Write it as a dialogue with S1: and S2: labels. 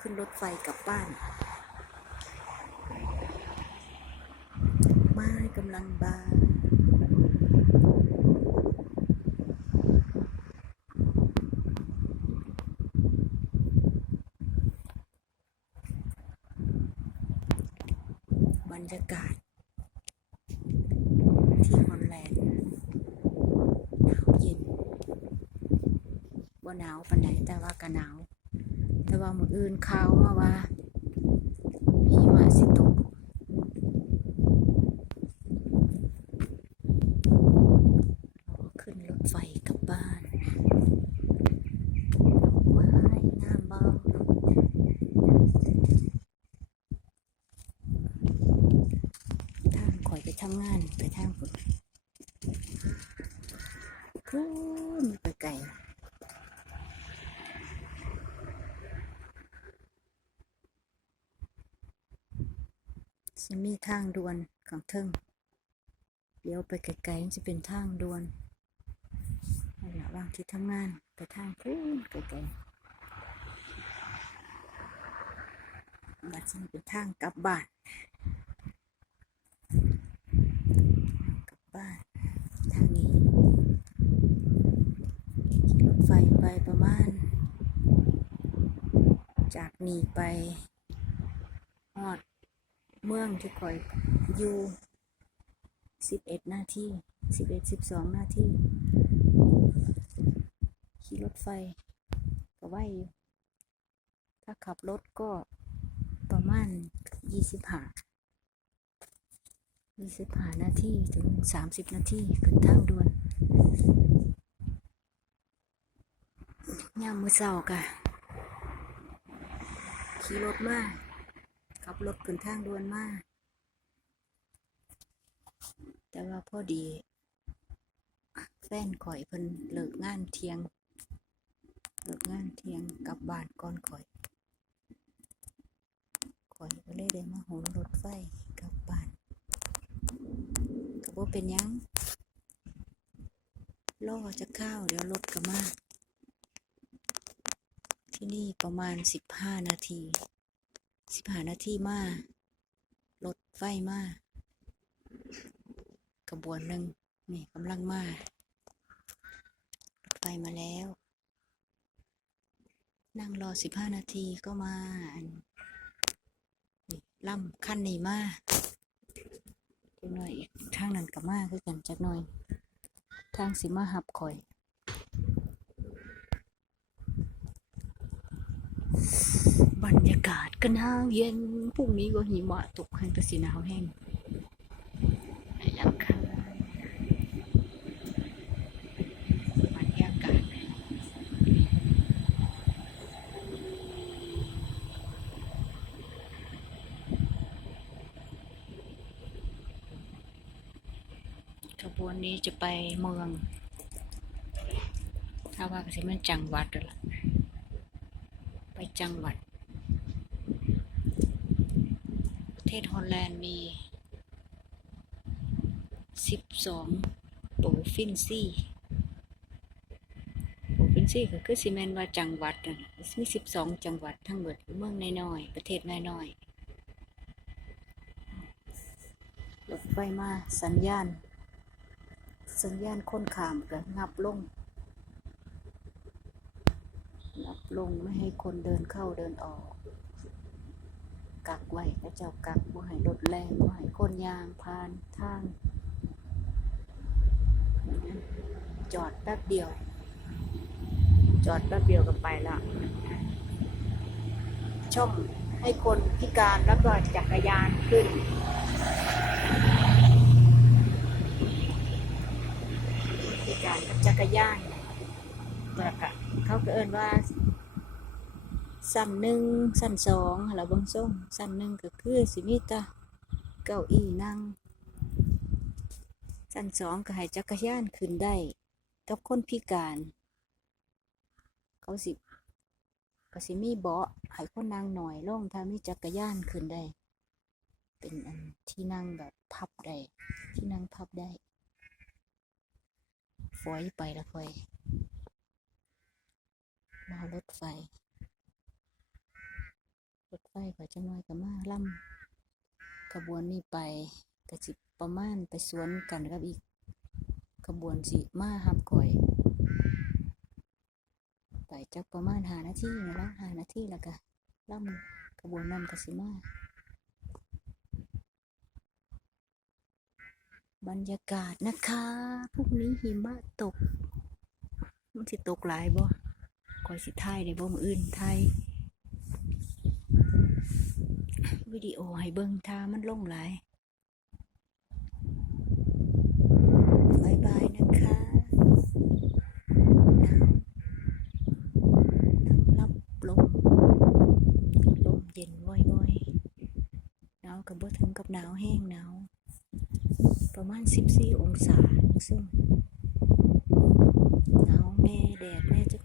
S1: ขึ้นรถไฟกลับบ้าน ไม้กำลังบานบรรยากาศที่ฮอลแลนด์หนาวเย็นว่หนาวปานไหนแต่ว่าก็หนาว แต่ว่ามืออื่นข่าวมาว่าหิมะสิตกขึ้นรถไฟกลับบ้านว้ายงามเบาทางข่อยไปทำงานไปทางฝนพูนไปไกล จะมีทางด่วนของเทิงเลี้ยวไปไกลๆจะเป็นทางด่วนระหว่างที่ทำงานไปทางพูนไกลๆบัดนี้เป็นทางกลับบ้านกลับบ้านทางนี้ขี่รถไฟไปประมาณ จากนี่ไปฮอด เมืองที่คอยอยู่สิบเอ็ดนาทีสิบเอ็ดสิบสองนาที่ ขี่รถไฟก็ไหวอยู่ถ้าขับรถก็ประมาณยี่สิบห้ายี่สิบหานาทีถึงสามสิบนาทีขึ้นทางด่วนยามมือเศร้ากะขี่รถมา ขับรถขึ้นทางด่วนมาก แต่ว่าพอดี แฟนข่อยเพิ่นเลิกงานเที่ยง เลิกงานเที่ยงกลับบ้านก่อนข่อย ข่อยก็เลยได้มาโหนรถไฟกลับบ้านก็บ่เป็นยังรอจะเข้าวเดี๋ยวรถก็มาที่นี่ประมาณสิบห้านาที สิบห้านาทีมารถไฟมาขบวนหนึ่งนี่กำลังมารถไฟมาแล้ว นั่งรอสิบห้านาทีก็มาอันนี่ล่ำขั้นนี้มาจักหน่อยอีกทางนั้นกับมาคือกันจักหน่อย ทางสิมาหับข่อย บรรยากาศก็หนาวเย็นพรุ่งนี้ก็หิมะตกแห้งแต่สีหนาวแห้งไปแล้วค่ะบรรยากาศขบวนนี้จะไปเมือง ถ้าว่าก็สิมันจังหวัดละไปจังหวัด ประเทศฮอลแลนด์มี 12 โปรฟินซี่ โปรฟินซี่ก็คือสิแมนว่าจังหวัดน่ะมี 12 จังหวัดทั้งหมดเมืองน้อยๆประเทศน้อยๆรถไฟมาสัญญาณ สัญญาณค้นขามก็งับลงนับลงไม่ให้คนเดินเข้าเดินออก กักไว้พระเจ้ากักบ่ให้รถแรงบ่ให้คนยางผ่านทาง จอดแป๊บเดียว จอดแป๊บเดียวก็ไปละช่องให้คนพิการแล้วก็จักรยานขึ้นพิการกับจักรยานแล้วก็เขาก็เอิ้นว่า สั้นหนึ่งสั้นสองแล้วเบางส่งสั้นหนึ่งก็คือสิมีตาเก้าอี้นั่ง สั้นสองก็ให้จักรยานขึ้นได้กับคนพิการ เขาสิก็สิมีเบาะให้คนนั่งหน่อยลงถ้ามีจักรยานขึ้นได้ เป็นอันที่นั่งแบบพับได้ที่นั่งพับได้ฝอยไปละฝอยรอรถไฟ รถไฟก็จะน้อยก็มาล่ำขบวนนี้ไปก็สิบประมาณไปสวนกันกับอีก ขบวนสิมาหับก่อย ไปจักประมาณหานาทีนี่ละหานาทีแล้วก็ล่ำขบวนนั้นก็สิมาบรรยากาศนะคะพรุ่งนี้หิมะตก มันสิตกหลายบ่คอยสิถ่ายได้บ่มืออื่นถ่าย วิดีโอให้เบิ่งทามันลงหลายบายบายนะคะน้ำน้รับลม ลมเย็นง่อยง่ยหนาวกับบ่ถึงกับหนาวแห้งหนาว ประมาณสิบสี่องศาซึ่งหนาวแม่แดดแม่จะ